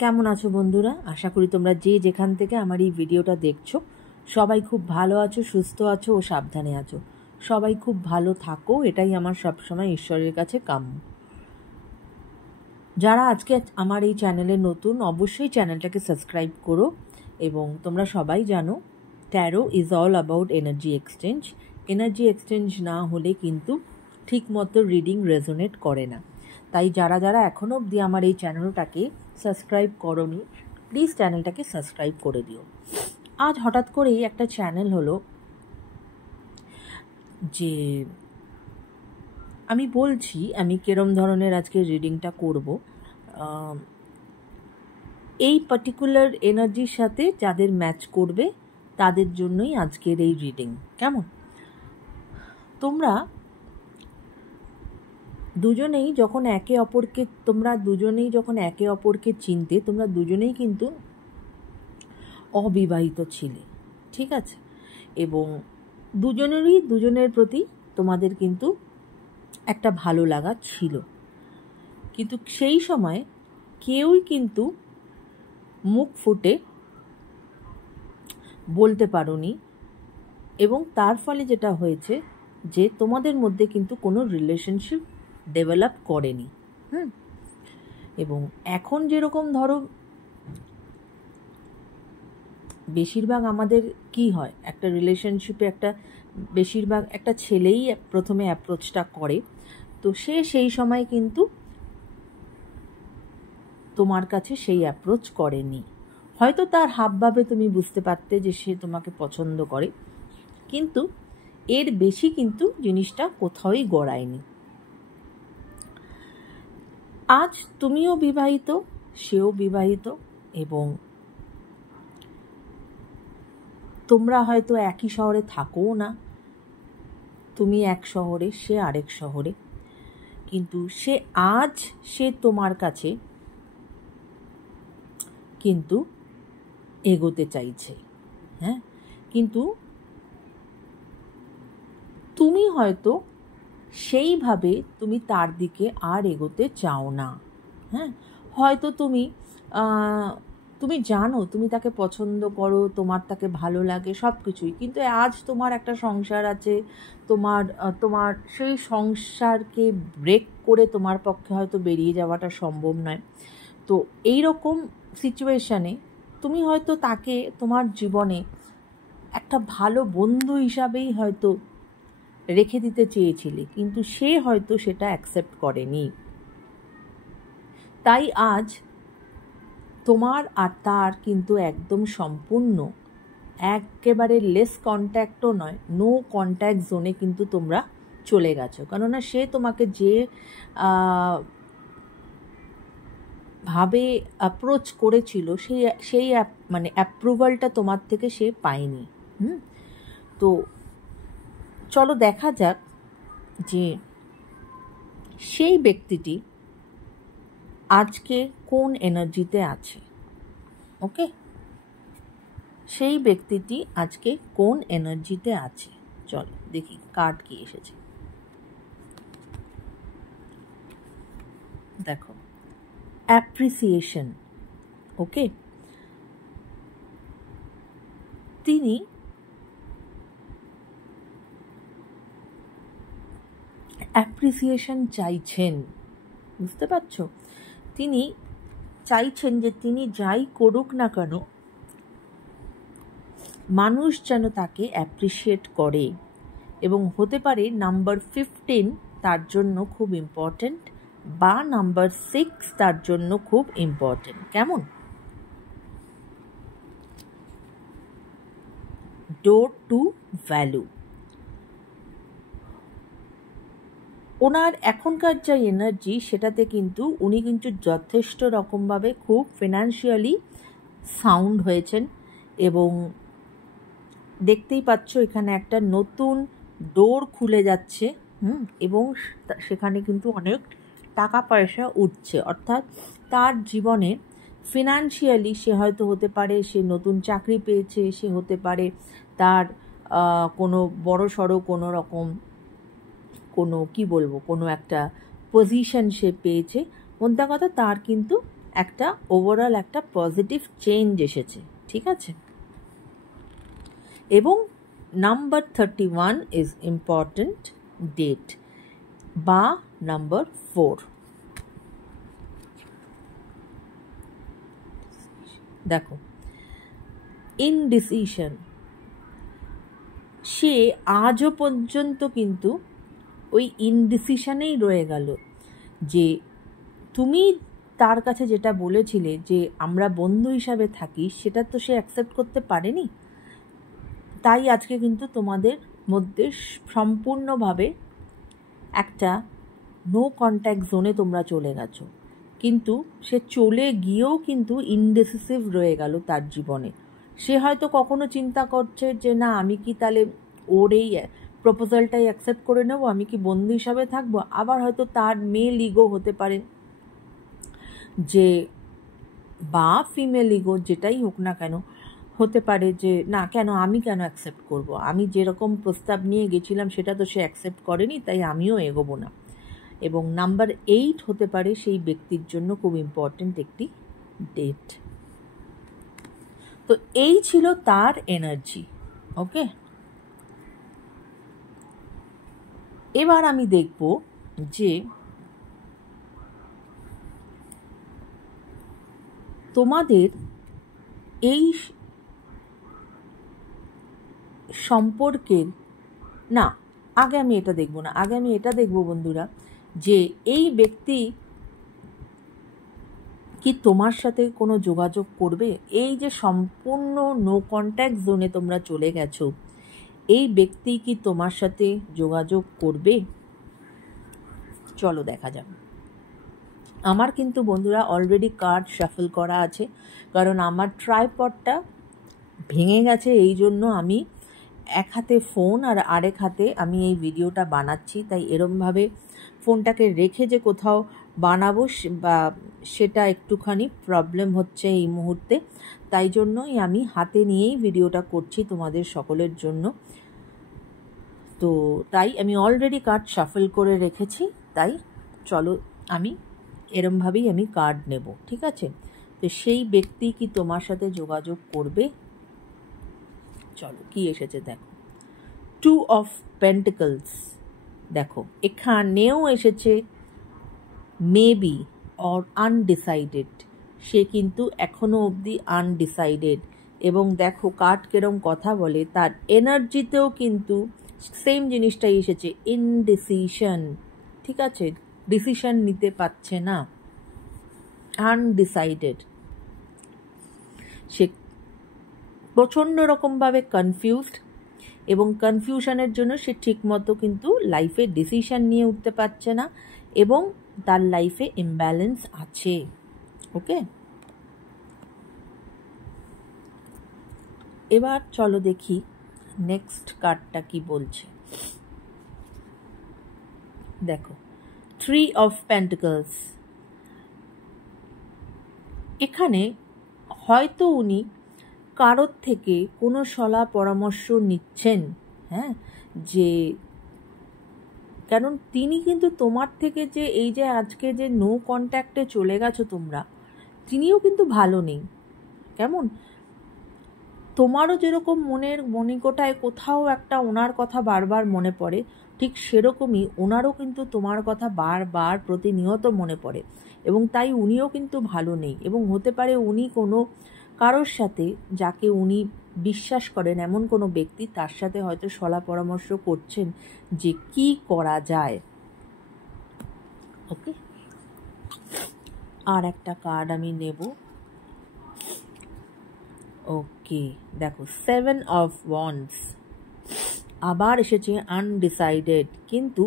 কেমন আছো বন্ধুরা? আশা করি তোমরা যে যেখান থেকে আমার এই ভিডিওটা দেখছো সবাই খুব ভালো আছো, সুস্থ আছো ও সাবধানে আছো। সবাই খুব ভালো থাকো, এটাই আমার সবসময় ঈশ্বরের কাছে কাম্য। যারা আজকে আমার এই চ্যানেলে নতুন, অবশ্যই চ্যানেলটাকে সাবস্ক্রাইব করো। এবং তোমরা সবাই জানো taro is all about energy exchange. Energy exchange না হলে কিন্তু ঠিকমতো রিডিং রেজোনেট করে না। তাই যারা যারা এখনও অবধি আমার এই চ্যানেলটাকে সাবস্ক্রাইব করোনি, প্লিজ চ্যানেলটাকে সাবস্ক্রাইব করে দিও। আজ হঠাৎ করেই একটা চ্যানেল হলো যে আমি বলছি আমি কিরম ধরনের আজকে রিডিংটা করব। এই পার্টিকুলার এনার্জির সাথে যাদের ম্যাচ করবে তাদের জন্যই আজকের এই রিডিং। কেমন? তোমরা দুজনেই যখন একে অপরকে চিনতে, তোমরা দুজনেই কিন্তু অবিবাহিত ছিলে, ঠিক আছে? এবং দুজনেরই দুজনের প্রতি তোমাদের কিন্তু একটা ভালো লাগা ছিল, কিন্তু সেই সময় কেউই কিন্তু মুখ ফুটে বলতে পারোনি। এবং তার ফলে যেটা হয়েছে যে তোমাদের মধ্যে কিন্তু কোনো রিলেশনশিপ ডেভেলপ করেনি। এবং এখন যেরকম ধরো বেশিরভাগ আমাদের কি হয়, একটা রিলেশনশিপে বেশিরভাগ একটা ছেলেই প্রথমে অ্যাপ্রোচটা করে। তো সেই সময় কিন্তু তোমার কাছে সেই অ্যাপ্রোচ করেনি। হয়তো তার হাবভাবে তুমি বুঝতে পারতে যে সে তোমাকে পছন্দ করে, কিন্তু এর বেশি কিন্তু জিনিসটা কোথাওই গড়ায়নি। আজ তুমিও বিবাহিত, সেও বিবাহিত, এবং তোমরা হয়তো একই শহরে থাকোও না। তুমি এক শহরে, সে আরেক শহরে, কিন্তু সে তোমার কাছে কিন্তু এগোতে চাইছে। হ্যাঁ, কিন্তু তুমি হয়তো সেইভাবে তুমি তার দিকে আর এগোতে চাও না। হ্যাঁ, হয়তো তুমি জানো তুমি তাকে পছন্দ করো, তোমার তাকে ভালো লাগে সব কিছুই, কিন্তু আজ তোমার একটা সংসার আছে, তোমার সেই সংসারকে ব্রেক করে তোমার পক্ষে হয়তো বেরিয়ে যাওয়াটা সম্ভব নয়। তো এই রকম সিচুয়েশানে তুমি হয়তো তাকে তোমার জীবনে একটা ভালো বন্ধু হিসাবেই হয়তো রেখে দিতে চেয়েছিলে, কিন্তু সে হয়তো সেটা অ্যাকসেপ্ট করেনি। তাই আজ তোমার আর তার কিন্তু একদম সম্পূর্ণ একেবারে লেস কন্ট্যাক্টও নয়, নো কন্ট্যাক্ট জোনে কিন্তু তোমরা চলে গেছো। কেননা সে তোমাকে যে ভাবে অ্যাপ্রোচ করেছিল সেই মানে অ্যাপ্রুভালটা তোমার থেকে সে পায়নি। তো চলো দেখা যাক যে সেই ব্যক্তিটি আজকে কোন এনার্জিতে আছে। ওকে, সেই ব্যক্তিটি আজকে কোন এনার্জিতে আছে, চলো দেখি কার্ড কি এসেছে। দেখো, অ্যাপ্রিসিয়েশন। ওকে, তিনি অ্যাপ্রিসিয়েশন চাইছেন, বুঝতে পারছো? তিনি চাইছেন যে তিনি যাই করুক না কেন মানুষ যেন তাকে অ্যাপ্রিসিয়েট করে। এবং হতে পারে নাম্বার 15 তার জন্য খুব ইম্পর্ট্যান্ট, বা নাম্বার 6 তার জন্য খুব ইম্পর্ট্যান্ট। কেমন? Door to value. ওনার এখনকার যা এনার্জি সেটাতে কিন্তু উনি কিন্তু যথেষ্ট রকমভাবে খুব ফিনান্সিয়ালি সাউন্ড হয়েছেন। এবং দেখতেই পাচ্ছ এখানে একটা নতুন ডোর খুলে যাচ্ছে, এবং সেখানে কিন্তু অনেক টাকা পয়সা উঠছে। অর্থাৎ তার জীবনে ফিনান্সিয়ালি সে হয়তো হতে পারে সে নতুন চাকরি পেয়েছে, সে হতে পারে তার কোনো বড় সড়ো কোনো রকম কোনো একটা পজিশন সে পেয়েছে। মোদ্দা কথা তার কিন্তু একটা ওভারঅল একটা পজিটিভ চেঞ্জ এসেছে, ঠিক আছে। এবং নাম্বার 31 ইজ ইম্পর্ট্যান্ট ডেট বা নাম্বার 4। দেখো, ইনডিসিশন, সে আজও পর্যন্ত কিন্তু ওই ইনডিসিশনেই রয়ে গেল, যে তুমি তার কাছে যেটা বলেছিলে যে আমরা বন্ধু হিসাবে থাকি, সেটা তো সে অ্যাকসেপ্ট করতে পারেনি। তাই আজকে কিন্তু তোমাদের মধ্যে সম্পূর্ণভাবে একটা নো কন্ট্যাক্ট জোনে তোমরা চলে গেছো। কিন্তু সে চলে গিয়েও কিন্তু ইনডিসিসিভ রয়ে গেল তার জীবনে। সে হয়তো কখনো চিন্তা করছে যে না, আমি কি তাহলে ওর এই প্রপোজালটাই অ্যাকসেপ্ট করে নেব, আমি কি বন্ধু হিসাবে থাকবো। আবার হয়তো তার মেল ইগো হতে পারে, যে বা ফিমেল ইগো, যেটাই হোক না কেন, হতে পারে যে না, কেন আমি কেন অ্যাকসেপ্ট করব, আমি যেরকম প্রস্তাব নিয়ে গেছিলাম সেটা তো সে অ্যাকসেপ্ট করেনি, তাই আমিও এগোবো না। এবং নাম্বার 8 হতে পারে সেই ব্যক্তির জন্য খুব ইম্পর্ট্যান্ট একটি ডেট। তো এই ছিল তার এনার্জি। ওকে, এবার আমি দেখব যে তোমাদের এই সম্পর্কের, না আগে আমি এটা দেখব না, আগে আমি এটা দেখব বন্ধুরা, যে এই ব্যক্তি কি তোমার সাথে কোনো যোগাযোগ করবে। এই যে সম্পূর্ণ নো কন্ট্যাক্ট জোনে তোমরা চলে গেছো, এই ব্যক্তি কি তোমার সাথে যোগাযোগ করবে, চলো দেখা যাক। আমার কিন্তু বন্ধুরা অলরেডি কার্ড শাফল করা আছে, কারণ আমার ট্রাইপডটা ভেঙে গেছে, এই জন্য আমি এক হাতে ফোন আর আরেক হাতে আমি এই ভিডিওটা বানাচ্ছি। তাই এরমভাবে ফোনটাকে রেখে যে কোথাও বানাবো বা সেটা একটুখানি প্রবলেম হচ্ছে এই মুহূর্তে, তাই জন্যই আমি হাতে নিয়েই ভিডিওটা করছি তোমাদের সকলের জন্য। তো তাই আমি অলরেডি কার্ড শাফল করে রেখেছি, তাই চলো আমি এরমভাবেই আমি কার্ড নেব, ঠিক আছে। তো সেই ব্যক্তি কি তোমার সাথে যোগাযোগ করবে, চলো কি এসেছে দেখো। 2 অফ পেন্টিকলস, দেখো এখানেও এসেছে মেবি অর আনডিসাইডেড। সে কিন্তু এখনো অবধি আনডিসাইডেড। এবং দেখো কার্ড কেরম কথা বলে, তার এনার্জিতেও কিন্তু সেম জিনিসটাই এসেছে, ইনডিসিশন, ঠিক আছে, ডিসিশন নিতে পারছে না, আনডিসাইডেড। সে প্রচণ্ড রকমভাবে কনফিউজড, এবং কনফিউশনের জন্য সে ঠিকমতো কিন্তু লাইফে ডিসিশন নিয়ে উঠতে পারছে না, এবং তার লাইফে ইমব্যালেন্স আছে। ওকে, এবার চলো দেখি নেক্সট কার্ডটা কি বলছে। দেখো 3 অফ পেন্টিকলস, এখানে হয়তো উনি কারোর থেকে কোনো সলা পরামর্শ নিচ্ছেন, হ্যাঁ, যে কারণ তিনি কিন্তু তোমার থেকে যে এই যে আজকে যে নো কন্ট্যাক্টে চলে গেছো তোমরা, তিনিও কিন্তু ভালো নেই। কেমন, তোমারও যেরকম মনের মণিকোঠায় কোথাও একটা ওনার কথা বারবার মনে পড়ে, ঠিক সেরকমই ওনারও কিন্তু তোমার কথা বারবার প্রতিনিয়ত মনে পড়ে, এবং তাই উনিও কিন্তু ভালো নেই। এবং হতে পারে উনি কোনো কারোর সাথে, যাকে উনি বিশ্বাস করেন এমন কোনো ব্যক্তি, তার সাথে হয়তো সলা পরামর্শ করছেন যে কি করা যায়। ওকে, আর একটা কার্ড আমি নেব। ওকে, দেখো 7 অফ ওয়ান্ডস, আবার এসেছে আনডিসাইডেড। কিন্তু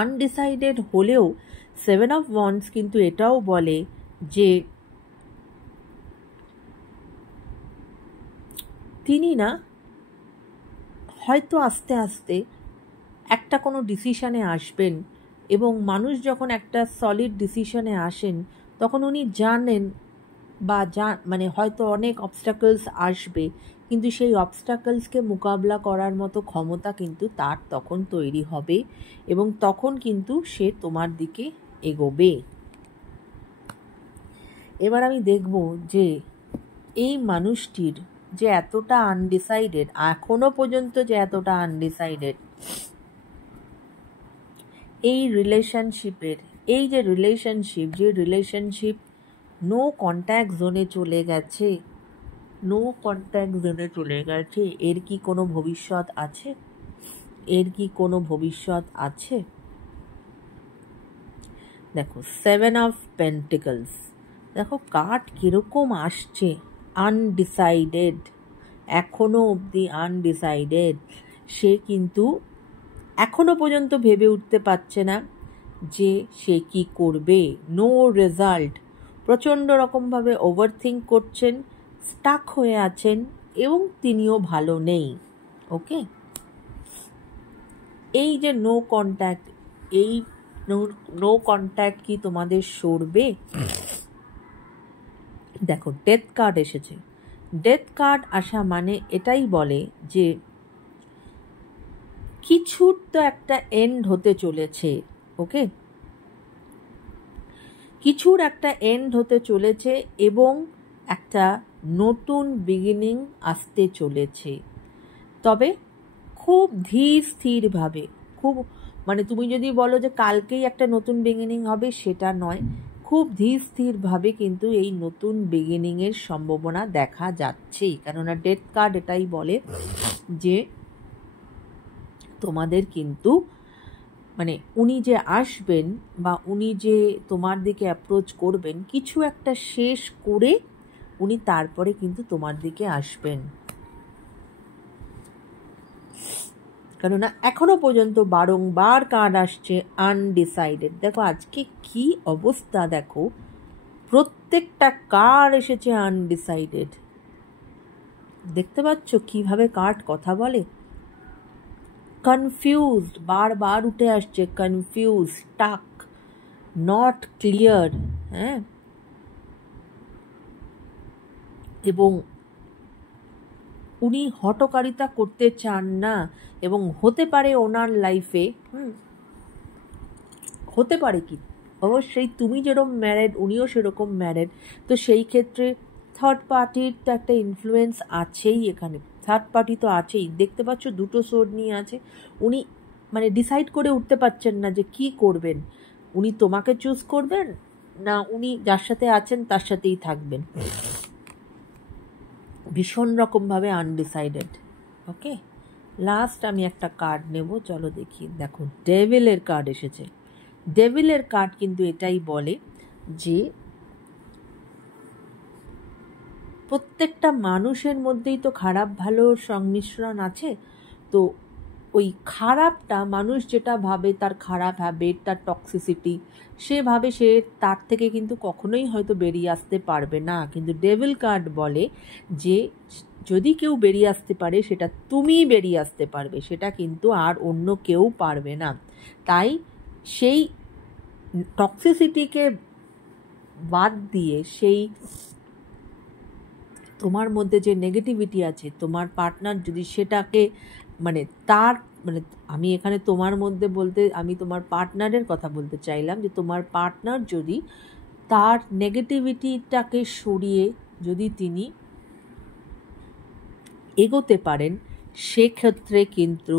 আনডিসাইডেড হলেও 7 অফ ওয়ান্ডস কিন্তু এটাও বলে যে তিনি না হয়তো আস্তে আস্তে একটা কোনো ডিসিশনে আসবেন, এবং মানুষ যখন একটা সলিড ডিসিশনে আসেন তখন উনি জানেন বা মানে হয়তো অনেক অবস্টাকলস আসবে, কিন্তু সেই অবস্টাকলসকে মোকাবিলা করার মতো ক্ষমতা কিন্তু তার তখন তৈরি হবে, এবং তখন কিন্তু সে তোমার দিকে এগোবে। এবার আমি দেখব যে এই মানুষটির যে এতটা আনডিসাইডেড, এখনো পর্যন্ত যে এতটা আনডিসাইডেড, এই রিলেশনশিপের, এই যে রিলেশনশিপ নো কন্ট্যাক্ট জোনে চলে গেছে, নো কন্ট্যাক্ট জোনে চলে গেছে, এর কি কোনো ভবিষ্যৎ আছে? এর কি কোনো ভবিষ্যৎ আছে? দেখো 7 অফ পেন্টিকলস, দেখো কার্ড কীরকম আসছে, আনডিসাইডেড, এখনো অবধি আনডিসাইডেড। সে কিন্তু এখনো পর্যন্ত ভেবে উঠতে পারছে না যে সে কি করবে, নো রেজাল্ট, প্রচণ্ড রকমভাবে ওভারথিঙ্ক করছেন, স্টাক হয়ে আছেন এবং তিনিও ভালো নেই। ওকে, এই যে নো কন্ট্যাক্ট, এই নো কন্ট্যাক্ট কি তোমাদের সরবে? দেখো ডেথ কার্ড এসেছে। ডেথ কার্ড আসা মানে এটাই বলে যে কিছুর তো একটা এন্ড হতে চলেছে। ওকে, কিছুর একটা এন্ড হতে চলেছে এবং একটা নতুন বিগিনিং আসতে চলেছে। তবে খুব ধীর স্থিরভাবে, খুব মানে তুমি যদি বলো যে কালকেই একটা নতুন বিগিনিং হবে, সেটা নয়, খুব ধীর স্থিরভাবে কিন্তু এই নতুন বিগিনিংয়ের সম্ভাবনা দেখা যাচ্ছেই। কেননা ডেথ কার্ড এটাই বলে যে তোমাদের কিন্তু মানে উনি যে আসবেন বা উনি যে তোমার দিকে অ্যাপ্রোচ করবেন, কিছু একটা শেষ করে উনি তারপরে কিন্তু তোমার দিকে আসবেন। কেননা এখনো পর্যন্ত বারংবার কার্ড আসছে আনডিসাইডেড। দেখো আজকে কি অবস্থা, দেখো প্রত্যেকটা কার্ড এসেছে আনডিসাইডেড। দেখতে পাচ্ছ কিভাবে কার্ড কথা বলে? কনফিউজড, বারবার উঠে আসছে, কনফিউজ, স্টাক, নট ক্লিয়ার, হ্যাঁ, এবং উনি হঠকারিতা করতে চান না। এবং হতে পারে ওনার লাইফে হতে পারে কি, অবশ্যই তুমি যেরকম ম্যারেড উনিও সেরকম ম্যারেড, তো সেই ক্ষেত্রে থার্ড পার্টির তো একটা ইনফ্লুয়েন্স আছেই। এখানে থার্ড পার্টি তো আছেই। দেখতে পাচ্ছ দুটো সোর্ড নিয়ে আছে। উনি মানে ডিসাইড করে উঠতে পারছেন না যে কি করবেন, উনি তোমাকে চুজ করবেন না উনি যার সাথে আছেন তার সাথেই থাকবেন। ভীষণ রকমভাবে আনডিসাইডেড। ওকে, লাস্ট আমি একটা কার্ড নেব, চলো দেখি। দেখো ডেভিলের কার্ড এসেছে। ডেভিলের কার্ড কিন্তু এটাই বলে যে প্রত্যেকটা মানুষের মধ্যেই তো খারাপ ভালোর সংমিশ্রণ আছে। তো ওই খারাপটা মানুষ যেটা ভাবে, তার খারাপ হ্যাবিট, তার টক্সিসিটি, সেভাবে সে তার থেকে কিন্তু কখনোই হয়তো বেরিয়ে আসতে পারবে না। কিন্তু ডেভিল কার্ড বলে যে যদি কেউ বেরিয়ে আসতে পারে সেটা তুমিই বেরিয়ে আসতে পারবে, সেটা কিন্তু আর অন্য কেউ পারবে না। তাই সেই টক্সিসিটিকে বাদ দিয়ে, সেই তোমার মধ্যে যে নেগেটিভিটি আছে, তোমার পার্টনার যদি সেটাকে মানে তার মানে আমি এখানে তোমার মধ্যে বলতে আমি তোমার পার্টনারের কথা বলতে চাইলাম, যে তোমার পার্টনার যদি তার নেগেটিভিটিটাকে সরিয়ে যদি তিনি এগোতে পারেন, সেক্ষেত্রে কিন্তু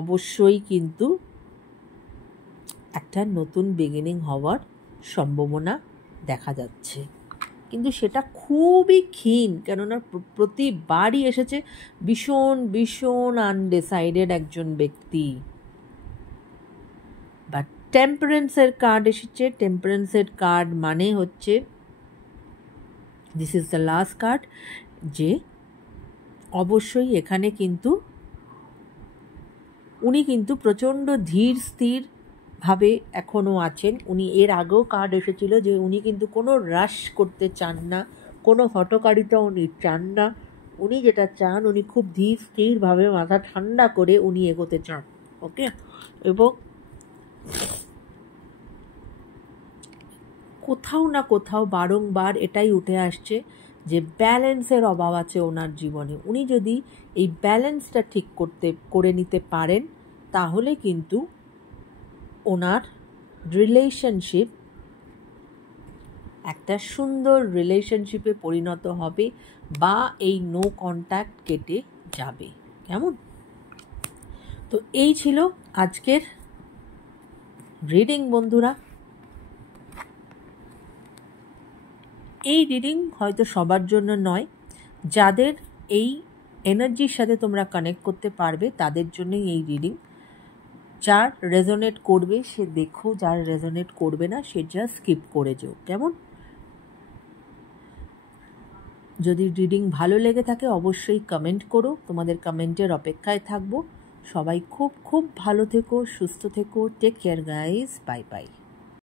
অবশ্যই কিন্তু একটা নতুন বিগিনিং হওয়ার সম্ভাবনা দেখা যাচ্ছে। কিন্তু সেটা খুবই ক্ষীণ, কেননা প্রতিবারই এসেছে ভীষণ ভীষণ আনডিসাইডেড একজন ব্যক্তি। বা টেম্পারেন্সের কার্ড এসেছে। টেম্পারেন্সের কার্ড মানে হচ্ছে, this is the last card, যে অবশ্যই এখানে কিন্তু উনি কিন্তু প্রচণ্ড ধীর স্থির ভাবে এখনও আছেন। উনি এর আগেও কার্ড এসেছিল যে উনি কিন্তু কোনো রাশ করতে চান না, কোনো হঠকারিতা উনি চান না। উনি যেটা চান, উনি খুব ধীর স্থিরভাবে মাথা ঠান্ডা করে উনি এগোতে চান। ওকে, এবং কোথাও না কোথাও বারংবার এটাই উঠে আসছে যে ব্যালেন্সের অভাব আছে ওনার জীবনে। উনি যদি এই ব্যালেন্সটা ঠিক করে নিতে পারেন, তাহলে কিন্তু ওনার রিলেশনশিপ একটা সুন্দর রিলেশনশিপে পরিণত হবে বা এই নো কন্ট্যাক্ট কেটে যাবে। কেমন? তো এই ছিল আজকের রিডিং বন্ধুরা। এই রিডিং হয়তো সবার জন্য নয়, যাদের এই এনার্জির সাথে তোমরা কানেক্ট করতে পারবে তাদের জন্যই এই রিডিং। যার রেজোনেট করবে সে দেখো, যার রেজোনেট করবে না সে জাস্ট স্কিপ করে যাও। কেমন? যদি রিডিং ভালো লেগে থাকে অবশ্যই কমেন্ট করো, তোমাদের কমেন্টের অপেক্ষায় থাকবো। সবাই খুব খুব ভালো থেকো, সুস্থ থেকো। Take care guys, bye by.